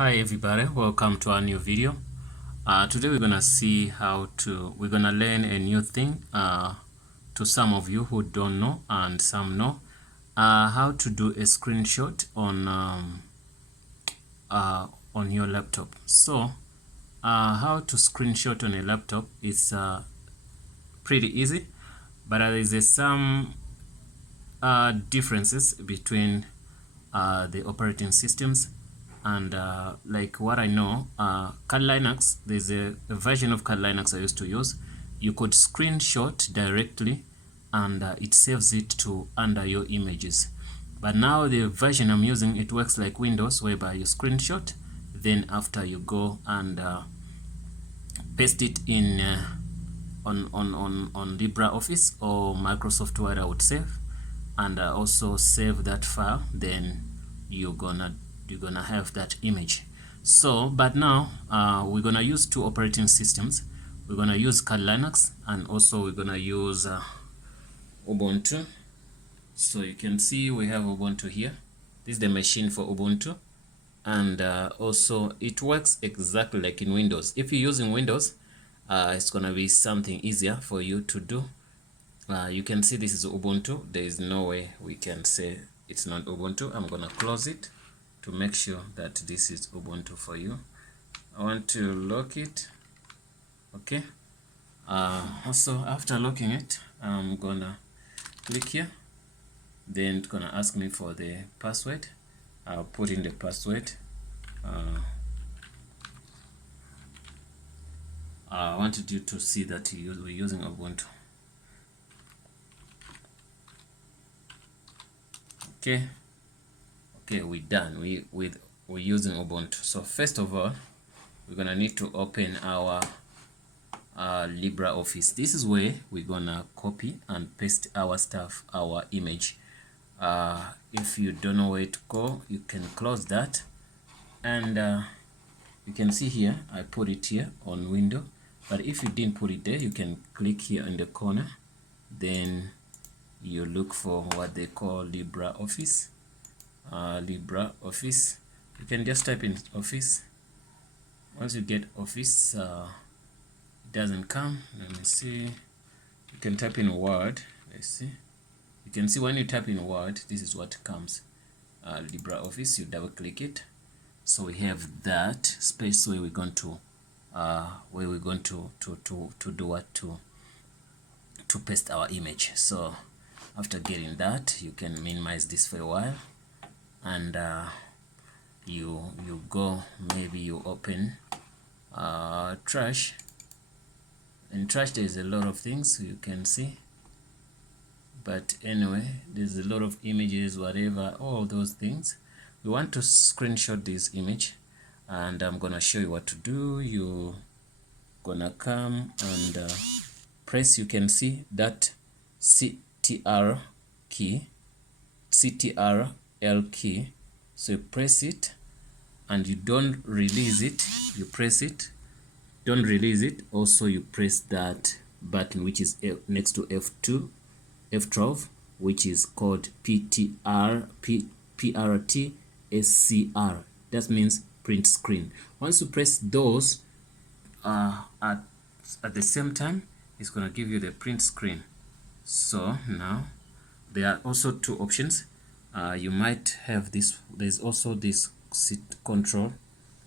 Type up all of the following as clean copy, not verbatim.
Hi everybody, welcome to our new video. Today we're gonna see we're gonna learn a new thing to some of you who don't know and some know, how to do a screenshot on your laptop. So how to screenshot on a laptop is pretty easy, but there is some differences between the operating systems. And like what I know, Kali Linux, there's a version of Kali Linux I used to use. You could screenshot directly and it saves it to under your images. But now the version I'm using, it works like Windows, whereby you screenshot, then after you go and paste it in on LibreOffice or Microsoft Word, I would save, and also save that file, then you're gonna have that image. So but now we're gonna use two operating systems. We're gonna use Kali Linux and also we're gonna use Ubuntu. So you can see we have Ubuntu here. This is the machine for Ubuntu, and also it works exactly like in Windows. If you're using Windows, it's gonna be something easier for you to do. You can see this is Ubuntu. There is no way we can say it's not Ubuntu. I'm gonna close it to make sure that this is Ubuntu for you. I want to lock it. Okay. Also after locking it, I'm gonna click here. Then it's gonna ask me for the password. I'll put in the password. I wanted you to see that we're using Ubuntu. Okay, we're done. We're using Ubuntu. So first of all, we're gonna need to open our LibreOffice. This is where we're gonna copy and paste our stuff, our image. If you don't know where to go, you can close that, and you can see here I put it here on window. But if you didn't put it there, you can click here in the corner, then you look for what they call LibreOffice. LibreOffice, you can just type in Office. Once you get Office, it doesn't come. Let me see. You can type in Word. Let's see. You can see when you type in Word, this is what comes. LibreOffice, you double click it. So we have that space where we're going to do what, to paste our image. So after getting that, you can minimize this for a while, and you go, maybe you open trash. In trash there's a lot of things you can see, but anyway, there's a lot of images, whatever, all those things. We want to screenshot this image, and I'm gonna show you what to do. You're gonna come and press, you can see that CTRL key. So you press it and you don't release it. You press it, don't release it. Also you press that button which is next to F12, which is called PrtScn. That means print screen. Once you press those at the same time, it's going to give you the print screen. So now there are also two options. You might have this. There's also this Ctrl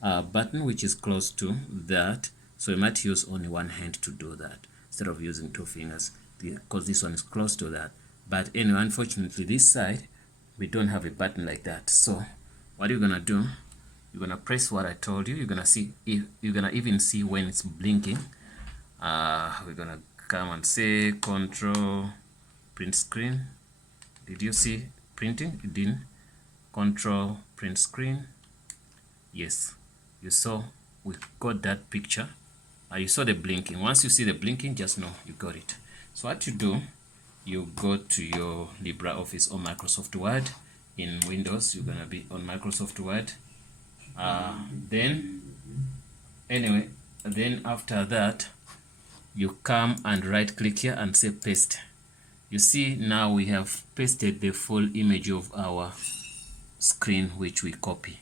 button which is close to that, so you might use only one hand to do that instead of using two fingers, because this one is close to that. But anyway, unfortunately this side we don't have a button like that. So what you're gonna do, you're gonna press what I told you. You're gonna see, if you're gonna even see when it's blinking. We're gonna come and say Control print screen. Did you see printing? It didn't. Control print screen. Yes, you saw we got that picture. You saw the blinking. Once you see the blinking, just know you got it. So what you do, you go to your LibreOffice or Microsoft Word. In Windows, you're gonna be on Microsoft Word. Then after that, you come and right click here and say paste. You see now we have pasted the full image of our screen which we copy.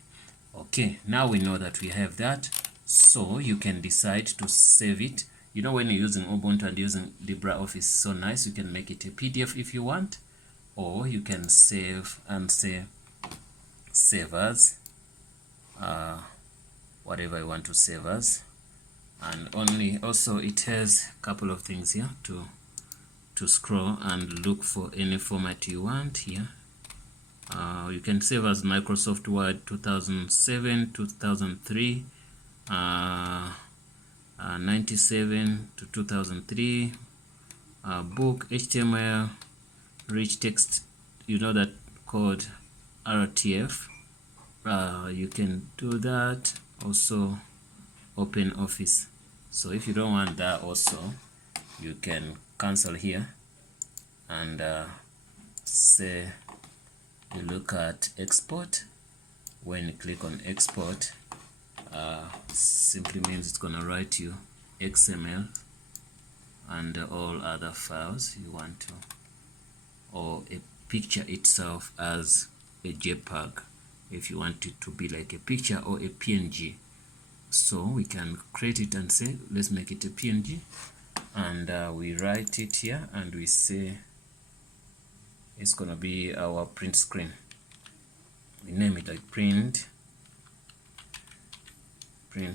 Okay, now we know that we have that, so you can decide to save it. You know, when you're using Ubuntu and using LibreOffice, so nice, you can make it a PDF if you want, or you can save and say save as whatever you want to save as. And only also it has a couple of things here to scroll and look for any format you want here. You can save as Microsoft Word 2007, 2003, 97 to 2003, book, HTML, rich text, you know, that called RTF. You can do that. Also Open Office. So if you don't want that, also you can cancel here and say you look at export. When you click on export, simply means it's gonna write you XML and all other files you want to, or a picture itself as a JPEG if you want it to be like a picture, or a PNG. So we can create it and say let's make it a PNG, and we write it here and we say it's gonna be our print screen. We name it like print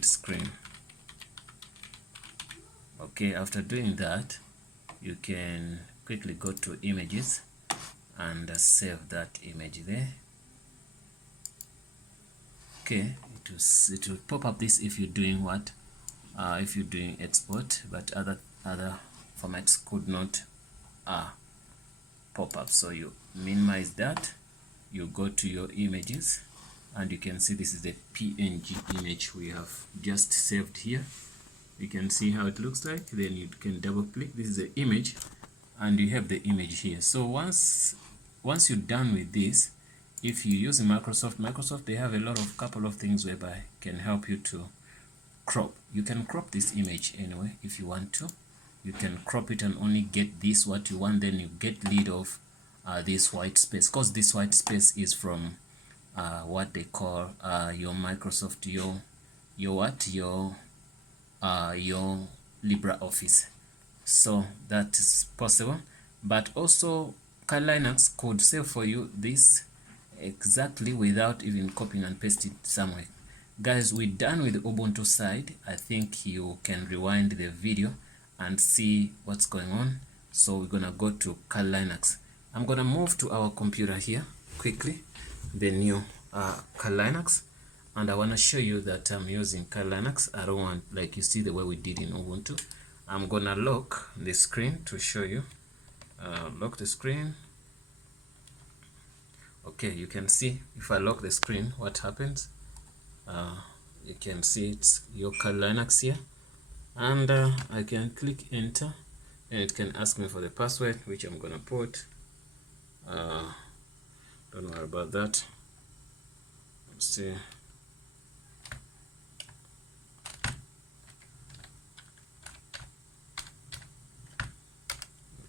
screen. Okay, after doing that, you can quickly go to images and save that image there. Okay, it will pop up this if you're doing what, if you're doing export, but other formats could not pop up. So you minimize that, you go to your images, and you can see this is the PNG image we have just saved here. You can see how it looks like. Then you can double click, this is the image, and you have the image here. So once you're done with this, if you use Microsoft, they have a lot of couple of things whereby can help you to crop. You can crop this image anyway if you want to. You can crop it and only get this what you want. Then you get rid of this white space, because this white space is from what they call your Microsoft, your LibreOffice. So that is possible. But also Kali Linux could save for you this exactly without even copying and pasting it somewhere. Guys, we're done with the Ubuntu side. I think you can rewind the video and see what's going on. So we're gonna go to Kali Linux. I'm gonna move to our computer here quickly, the new Kali Linux, and I want to show you that I'm using Kali Linux. I don't want, like you see the way we did in Ubuntu. I'm gonna lock the screen to show you. Lock the screen. Okay, you can see if I lock the screen what happens. You can see it's your Kali Linux here, and I can click enter, and it can ask me for the password, which I'm gonna put. Don't worry about that. Let's see.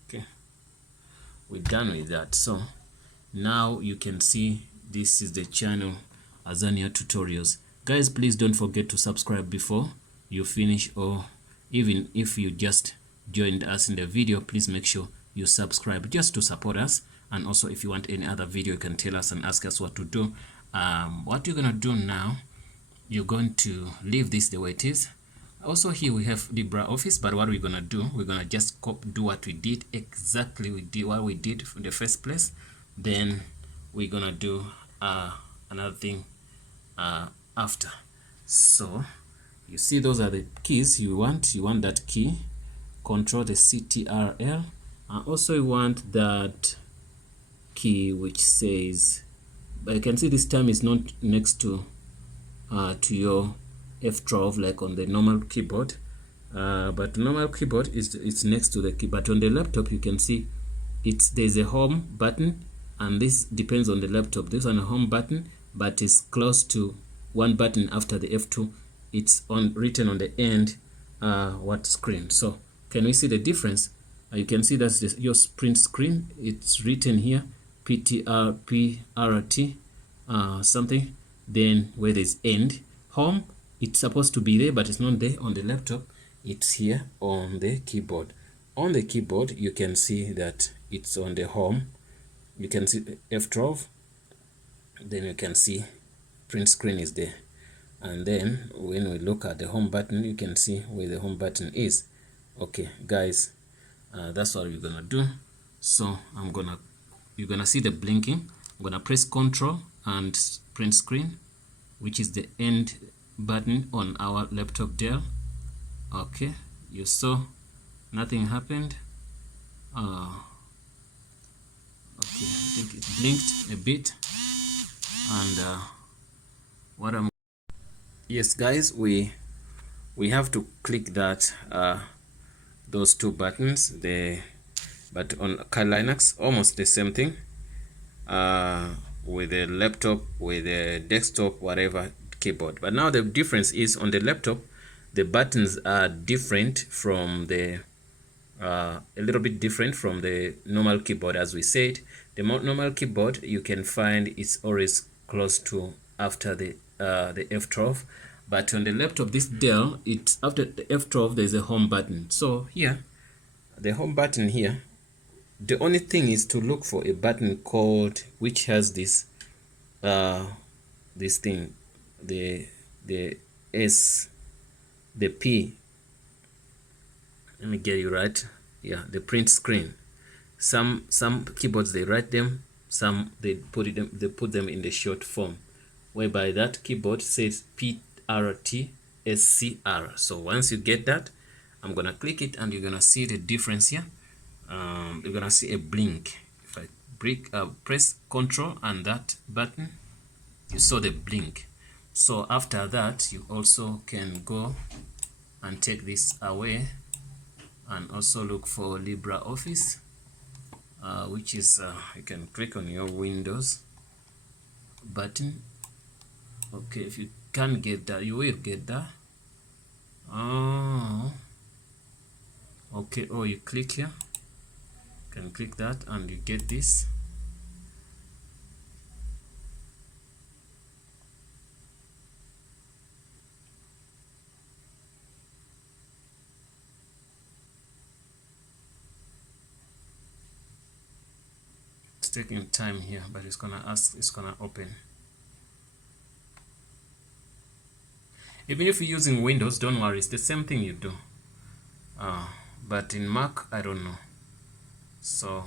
Okay, we're done with that. So now you can see this is the channel Azania Tutorials. Guys, please don't forget to subscribe before you finish, or even if you just joined us in the video, please make sure you subscribe just to support us. And also if you want any other video, you can tell us and ask us what to do. What you're gonna do now, you're going to leave this the way it is. Also here we have LibreOffice, but what we're gonna do, we're gonna just do what we did exactly. What we did in the first place. Then we're gonna do another thing after. So you see those are the keys you want. You want that key, control the Ctrl, and also you want that key which says, but you can see this time is not next to your F12 like on the normal keyboard, but normal keyboard it's next to the key. But on the laptop you can see there's a home button, and this depends on the laptop. There's a home button, but it's close to one button after the F2. It's written on the end what screen. So can we see the difference? You can see that's your print screen. It's written here PRT something. then where there's end. Home, it's supposed to be there, but it's not there on the laptop. It's here on the keyboard. On the keyboard, you can see that it's on the home. You can see F12. Then you can see print screen is there. And then when we look at the home button, you can see where the home button is. Okay, guys, that's what we're gonna do. So you're gonna see the blinking. I'm gonna press Ctrl and print screen, which is the end button on our laptop Dell. Okay, you saw nothing happened. Okay, I think it blinked a bit. And yes, guys, we have to click that those two buttons, but on Kali Linux almost the same thing, with the laptop, with the desktop, whatever keyboard. But now the difference is on the laptop, the buttons are different from the a little bit different from the normal keyboard. As we said, the normal keyboard you can find it's always close to after the F12, but on the laptop, this Dell, it's after the F12 there's a home button. So here, the home button here, the only thing is to look for a button called, which has this this thing, the S, the P. Let me get you right. Yeah, the print screen. Some keyboards they write them, some they put them in the short form, whereby that keyboard says PrtScn. So once you get that, I'm gonna click it and you're gonna see the difference here. You're gonna see a blink. If I press Ctrl and that button, you saw the blink. So after that, you also can go and take this away and also look for LibreOffice, which is you can click on your Windows button. Okay, if you can't get that, you will get that. Oh, okay. Oh, you click here, you can click that and you get this. It's taking time here, but it's gonna open. Even if you're using Windows, don't worry, it's the same thing you do. But in Mac, I don't know. So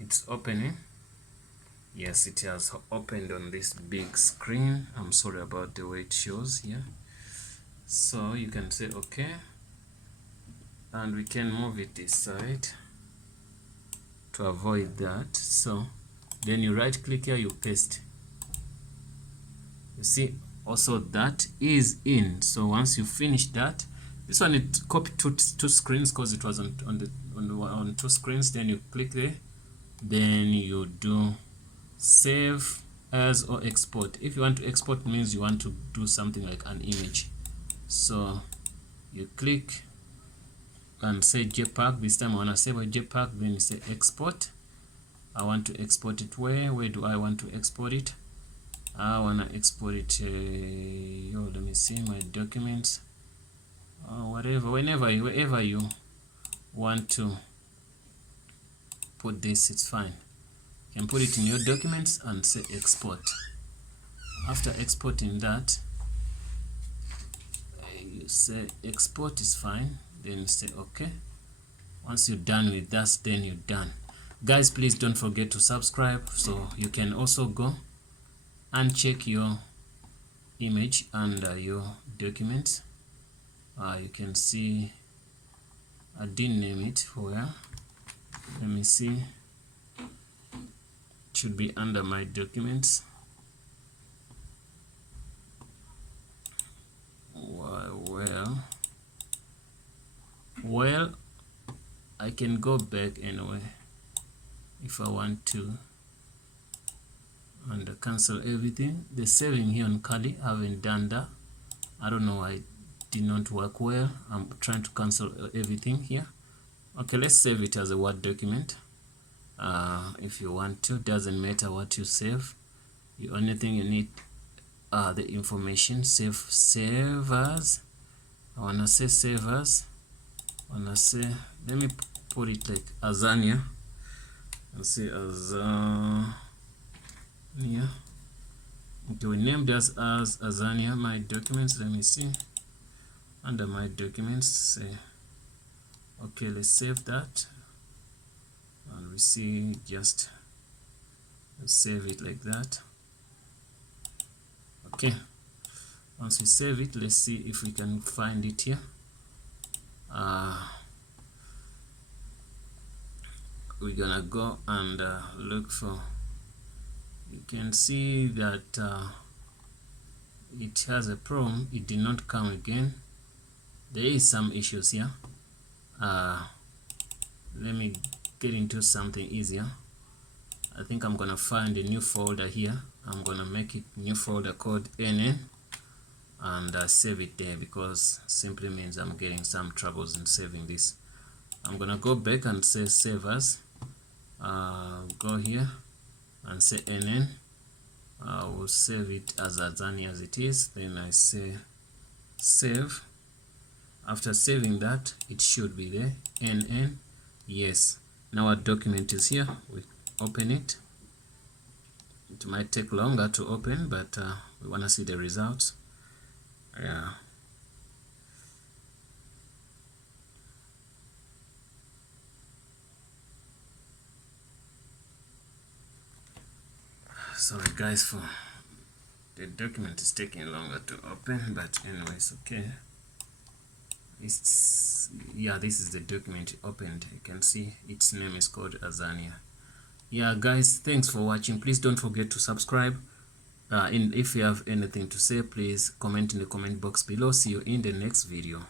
it's opening. Yes, it has opened on this big screen. I'm sorry about the way it shows here. So you can say okay, and we can move it this side to avoid that. So then you right click here, you paste. You see, also that is in. So once you finish that, this one it copied two screens because it was on two screens. Then you click there, then you do save as or export. If you want to export, means you want to do something like an image. So you click and say JPEG. This time I want to save a JPEG, then you say export. I want to export it where do I want to export it? I want to export it let me see my documents, wherever you want to put this, it's fine. You can put it in your documents and say export. After exporting that, you say export is fine, then you say okay. Once you're done with that, then you're done. Guys, please don't forget to subscribe, so you can also go and check your image under your documents. You can see I didn't name it where. Let me see. It should be under my documents. Well, I can go back anyway if I want to and cancel everything. The saving here on Kali, I haven't done that. I don't know why it did not work well. I'm trying to cancel everything here. Okay, let's save it as a Word document. If you want to, doesn't matter what you save. The only thing you need the information. Save as. I wanna say save as. I wanna say, let me put it like Azania. I'll say Azania. Okay, we named us as Azania. My documents, let me see. Under my documents, say, okay, let's save that. And we see, just save it like that. Okay, once we save it, let's see if we can find it here. We're gonna go and look for, you can see that it has a problem. It did not come again. There is some issues here. Let me get into something easier. I think I'm gonna find a new folder here. I'm gonna make it new folder called NN and save it there, because simply means I'm getting some troubles in saving this. I'm gonna go back and say save as. Go here and say NN. I will save it as Azania as it is. Then I say save. After saving that, it should be there. NN. Yes. Now our document is here. We open it. It might take longer to open, but we want to see the results. Yeah. Sorry guys for the document is taking longer to open, but anyways, okay. It's, yeah, this is the document opened. You can see its name is called Azania. Yeah guys, thanks for watching. Please don't forget to subscribe, and if you have anything to say, please comment in the comment box below. See you in the next video.